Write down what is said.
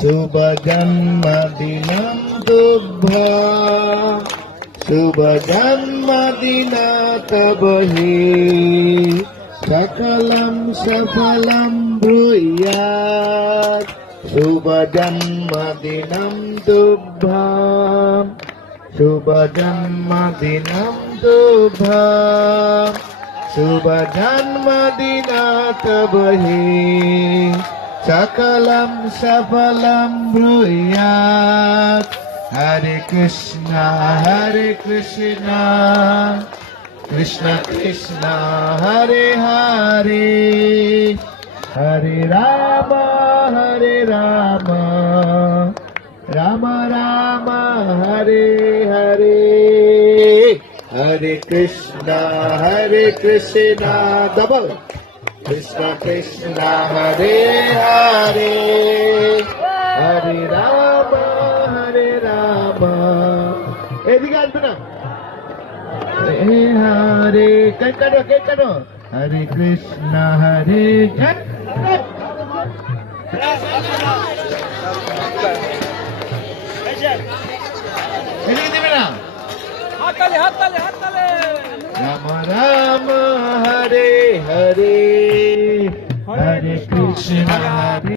शुभ जन्मदिनं तुभ्यं शुभ जन्मदिन तव हि सकलं सफलं भूयात् शुभ जन्मदिनं तुभ्यं शुभ जन्मदिनं तुभ्यं शुभ जन्मदिन तव हि सकलं सफलं भूयात् हरे कृष्णा कृष्ण कृष्ण हरे हरे हरे राम राम राम हरे हरे हरे कृष्णा डबल कृष्ण कृष्ण हरे हरे हरे राम এদিকে আসবে না হরে হরে কেক কাটো হরে কৃষ্ণ হরে এদিকে দেবে না হাততালি রাম রাম হরে হরে হরে কৃষ্ণ হরে